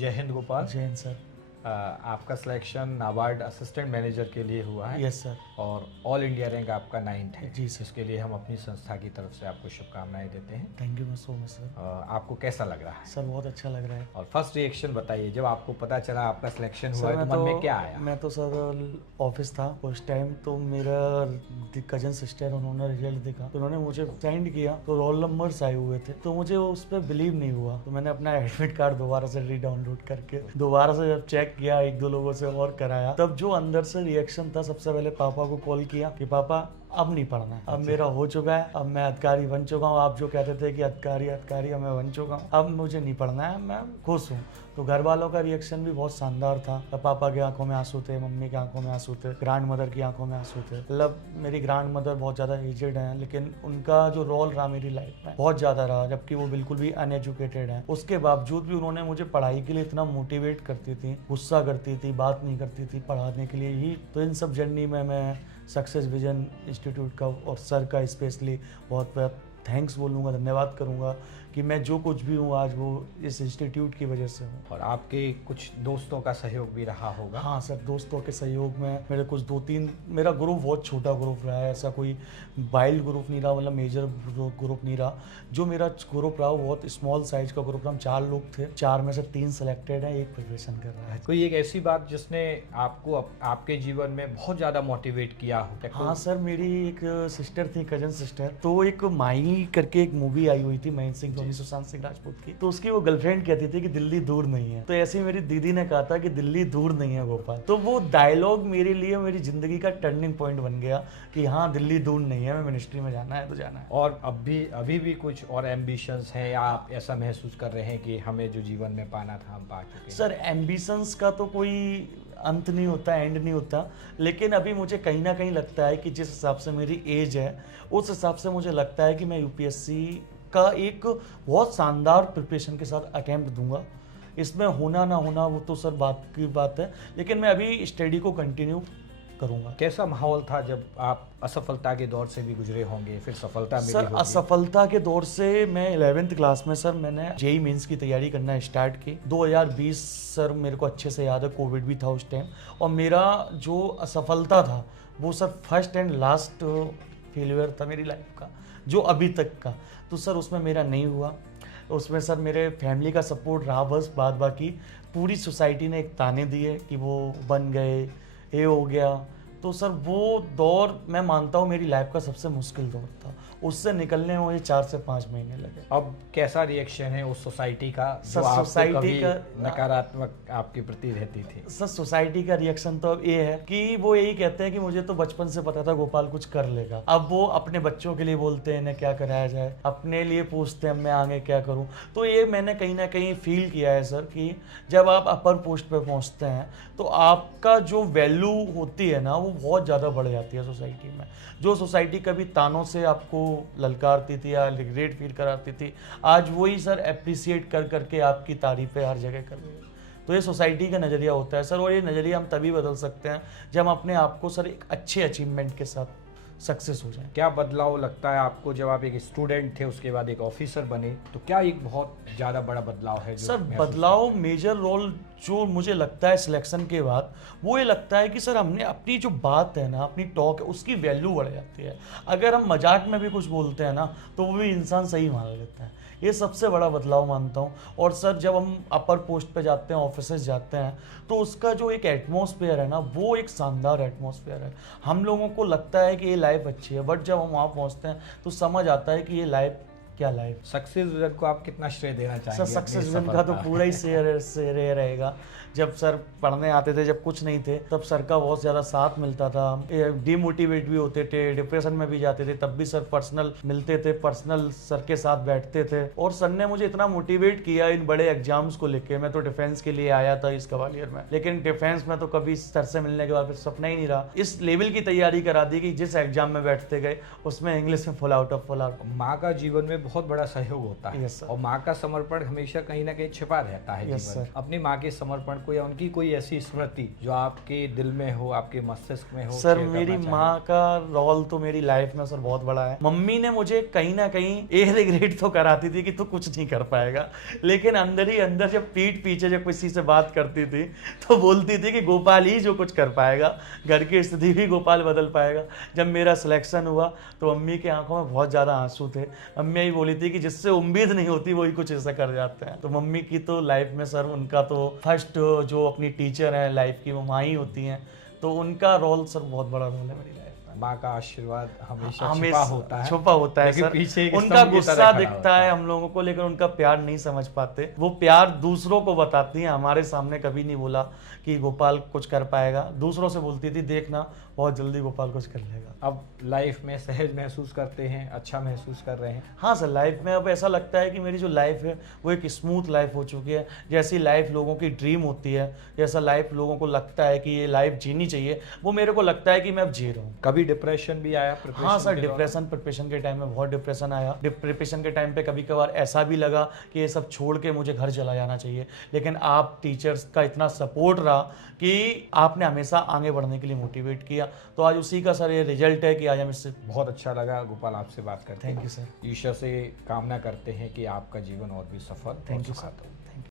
जय हिंद गोपाल। जय हिंद सर। आपका सिलेक्शन नाबार्ड असिस्टेंट मैनेजर के लिए हुआ है। Yes sir. और ऑल इंडिया रैंक आपका 9th है। जी सर। इसके लिए हम अपनी संस्था की तरफ से आपको शुभकामनाएं देते हैं। Thank you so much sir. आपको कैसा लग रहा है? सर बहुत अच्छा लग रहा है। और फर्स्ट रिएक्शन बताइए, जब आपको पता चला आपका सिलेक्शन हुआ सर है तो मन में क्या आया? मैं तो सर ऑफिस था उस टाइम, तो मेरा कजन सिस्टर उन्होंने रिजल्ट देखा तो उन्होंने मुझे सेंड किया, तो रोल नंबर्स आए हुए थे, तो मुझे उस पर बिलीव नहीं हुआ। तो मैंने अपना एडमिट कार्ड दोबारा से रीडाउनलोड करके दोबारा से जब चेक किया, एक दो लोगों से और कराया, तब जो अंदर से रिएक्शन था, सबसे पहले पापा को कॉल किया कि पापा अब नहीं पढ़ना है, अब मेरा हो चुका है, अब मैं अधिकारी बन चुका हूँ। आप जो कहते थे कि अधिकारी अब मैं बन चुका हूँ, अब मुझे नहीं पढ़ना है, मैं खुश हूँ। तो घर वालों का रिएक्शन भी बहुत शानदार था। पापा की आंखों में आंसू थे, मम्मी की आंखों में आंसू थे, ग्रैंड मदर की आंखों में आंसू थे। मतलब मेरी ग्रैंड मदर बहुत ज़्यादा एजेड हैं, लेकिन उनका जो रोल रहा मेरी लाइफ में बहुत ज़्यादा रहा, जबकि वो बिल्कुल भी अनएजुकेटेड हैं। उसके बावजूद भी उन्होंने मुझे पढ़ाई के लिए इतना मोटिवेट करती थी, गुस्सा करती थी, बात नहीं करती थी, पढ़ाने के लिए ही। तो इन सब जर्नी में मैं सक्सेस विजन इंस्टीट्यूट का और सर का स्पेशली बहुत बहुत थैंक्स बोलूँगा, धन्यवाद करूँगा कि मैं जो कुछ भी हूँ आज वो इस इंस्टीट्यूट की वजह से हूँ। और आपके कुछ दोस्तों का सहयोग भी रहा होगा। हाँ सर, दोस्तों के सहयोग में मेरे कुछ 2-3, मेरा ग्रुप बहुत छोटा ग्रुप रहा है, ऐसा कोई वाइल्ड ग्रुप नहीं रहा, मतलब मेजर ग्रुप नहीं रहा। जो मेरा ग्रुप रहा वो बहुत स्मॉल साइज का ग्रुप रहा। हम 4 लोग थे, 4 में से 3 सेलेक्टेड हैं, 1 प्रिपरेशन कर रहा है। कोई एक ऐसी बात जिसने आपको आपके जीवन में बहुत ज़्यादा मोटिवेट किया हो? हाँ सर, मेरी एक सिस्टर थी, कजन सिस्टर, तो एक माही करके एक मूवी आई हुई थी महेंद्र सिंह धोनी, सुशांत सिंह राजपूत की, तो उसकी वो गर्लफ्रेंड कहती थी कि दिल्ली दूर नहीं है। तो ऐसे ही मेरी दीदी ने कहा था कि दिल्ली दूर नहीं है गोपाल। तो वो डायलॉग मेरे लिए मेरी जिंदगी का टर्निंग पॉइंट बन गया कि हाँ, दिल्ली दूर नहीं है, मैं मिनिस्ट्री में जाना है तो जाना है। और अभी भी कुछ और एम्बिशंस हैं, या आप ऐसा महसूस कर रहे हैं कि हमें जो जीवन में पाना था हम पा चुके हैं? सर एम्बिशंस का तो कोई अंत नहीं होता, एंड नहीं होता, लेकिन अभी मुझे कहीं ना कहीं लगता है कि जिस हिसाब से मेरी एज है उस हिसाब से मुझे लगता है कि मैं यूपीएससी का एक बहुत शानदार प्रिपरेशन के साथ अटेम्प्ट दूंगा। इसमें होना ना होना वो तो सर बात की बात है, लेकिन मैं अभी स्टडी को कंटिन्यू करूंगा। कैसा माहौल था जब आप असफलता के दौर से भी गुजरे होंगे, फिर सफलता मिली सर होगी? असफलता के दौर से मैं 11th क्लास में सर मैंने जेई मेंस की तैयारी करना स्टार्ट की 2020। सर मेरे को अच्छे से याद है, कोविड भी था उस टाइम, और मेरा जो असफलता था वो sir first and last failure था मेरी लाइफ का, जो अभी तक का। तो सर उसमें मेरा नहीं हुआ, उसमें सर मेरे फैमिली का सपोर्ट रहा, बस बाद बाकी पूरी सोसाइटी ने एक ताने दिए कि वो बन गए, ये हो गया। तो सर वो दौर मैं मानता हूँ मेरी लाइफ का सबसे मुश्किल दौर था, उससे निकलने में मुझे 4 से 5 महीने लगे। अब कैसा रिएक्शन है उस सोसाइटी का सर जो आपको सोसाइटी कभी का नकारात्मक आपके प्रति रहती थी? सर सोसाइटी का रिएक्शन तो अब ये है कि वो यही कहते हैं कि मुझे तो बचपन से पता था गोपाल कुछ कर लेगा। अब वो अपने बच्चों के लिए बोलते हैं इन्हें क्या कराया जाए, अपने लिए पूछते हैं मैं आगे क्या करूं। तो ये मैंने कहीं ना कहीं फील किया है सर कि जब आप अपर पोस्ट पे पहुंचते हैं तो आपका जो वैल्यू होती है ना वो बहुत ज़्यादा बढ़ जाती है सोसाइटी में। जो सोसाइटी कभी तानों से आपको ललकारती थी या रिग्रेट फील कराती थी, आज वही सर अप्रिसिएट कर करके आपकी तारीफें हर जगह कर रही है। तो ये सोसाइटी का नज़रिया होता है सर, और ये नज़रिया हम तभी बदल सकते हैं जब हम अपने आप को सर एक अच्छे अचीवमेंट के साथ सक्सेस हो जाए। क्या बदलाव लगता है आपको जब आप एक स्टूडेंट थे उसके बाद एक ऑफिसर बने? तो क्या एक बहुत ज़्यादा बड़ा बदलाव है जो सर बदलाव मेजर रोल जो मुझे लगता है सिलेक्शन के बाद वो ये लगता है कि सर हमने अपनी जो बात है ना, अपनी टॉक है, उसकी वैल्यू बढ़ जाती है। अगर हम मजाक में भी कुछ बोलते हैं ना तो वो भी इंसान सही मान लेता है। ये सबसे बड़ा बदलाव मानता हूँ। और सर जब हम अपर पोस्ट पे जाते हैं, ऑफिसेज जाते हैं, तो उसका जो एक एटमॉस्फेयर है ना वो एक शानदार एटमॉस्फेयर है। हम लोगों को लगता है कि ये लाइफ अच्छी है, बट जब हम वहाँ पहुँचते हैं तो समझ आता है कि ये लाइफ क्या लाइफ। सक्सेस विजन को आप कितना श्रेय देना चाहेंगे? सर सक्सेस विजन का तो पूरा ही श्रेय रहेगा। जब सर पढ़ने आते थे, जब कुछ नहीं थे, तब सर का बहुत ज़्यादा साथ मिलता था। डिमोटिवेट भी होते थे, डिप्रेशन में भी जाते थे, तब भी सर पर्सनल मिलते थे, पर्सनल सर के साथ बैठते थे। और सर ने मुझे इतना मोटिवेट किया इन बड़े एग्जाम्स को लेके। मैं तो डिफेंस के लिए आया था इस ग्वालियर में, लेकिन डिफेंस में तो कभी सर से मिलने के बाद फिर सपना ही नहीं रहा। इस लेवल की तैयारी करा दी कि जिस एग्जाम में बैठते गए उसमें इंग्लिश में full out of full out. माँ का जीवन में बहुत बड़ा सहयोग होता है। Yes, sir. और माँ का समर्पण हमेशा कहीं ना कहीं छिपा रहता है Yes, जीवन में। sir. अपनी माँ के समर्पण को या उनकी कोई ऐसी स्मृति जो आपके दिल में हो, आपके मस्तिष्क में हो, सर शेयर मेरी करना माँ का रोल तो मेरी लाइफ में सर बहुत बड़ा है। मम्मी ने मुझे कहीं ना कहीं ये रिग्रेट तो कराती थी कि तू कुछ नहीं कर पाएगा, लेकिन अंदर ही अंदर जब पीठ पीछे जब किसी से बात करती थी तो बोलती थी कि गोपाल ही जो कुछ कर पाएगा, घर की स्थिति भी गोपाल बदल पाएगा। जब मेरा सिलेक्शन हुआ तो मम्मी की आंखों में बहुत ज़्यादा आंसू थे। मम्मी यही बोली थी कि जिससे उम्मीद नहीं होती वही कुछ ऐसा कर जाते हैं। तो मम्मी की तो लाइफ में सर उनका तो फर्स्ट जो अपनी टीचर है लाइफ की वो माँ ही होती हैं, तो उनका रोल सर बहुत बड़ा रोल है मेरी लाइफ में। माँ का आशीर्वाद हमेशा हमें छिपा होता है, छुपा होता है लेकिन सर। पीछे एक उनका स्तंभ की गुस्सा तरह खड़ा दिखता होता है हम लोगों को, लेकिन उनका प्यार नहीं समझ पाते। वो प्यार दूसरों को बताती हैं, हमारे सामने कभी नहीं बोला कि गोपाल कुछ कर पाएगा। दूसरों से बोलती थी देखना बहुत जल्दी गोपाल कुछ कर लेगा। अब लाइफ में सहज महसूस करते हैं, अच्छा महसूस कर रहे हैं? हाँ सर, लाइफ में अब ऐसा लगता है कि मेरी जो लाइफ है वो एक स्मूथ लाइफ हो चुकी है। जैसी लाइफ लोगों की ड्रीम होती है, जैसा लाइफ लोगों को लगता है कि ये लाइफ जीनी चाहिए, वो मेरे को लगता है कि मैं अब जी रहा हूँ। कभी डिप्रेशन भी आया preparation हाँ सर, के दौरान? प्रिपरेशन के टाइम में बहुत डिप्रेशन आया। प्रिपरेशन के टाइम पे कभी कभार ऐसा भी लगा कि ये सब छोड़ के मुझे घर चला जाना चाहिए, लेकिन आप टीचर्स का इतना सपोर्ट रहा कि आपने हमेशा आगे बढ़ने के लिए मोटिवेट किया। तो आज उसी का सर ये रिजल्ट है कि आज हम इससे। बहुत अच्छा लगा गोपाल आपसे बात करके। Thank you sir. ईश्वर से कामना करते हैं कि आपका जीवन और भी सफल और Thank you, सुखद हो।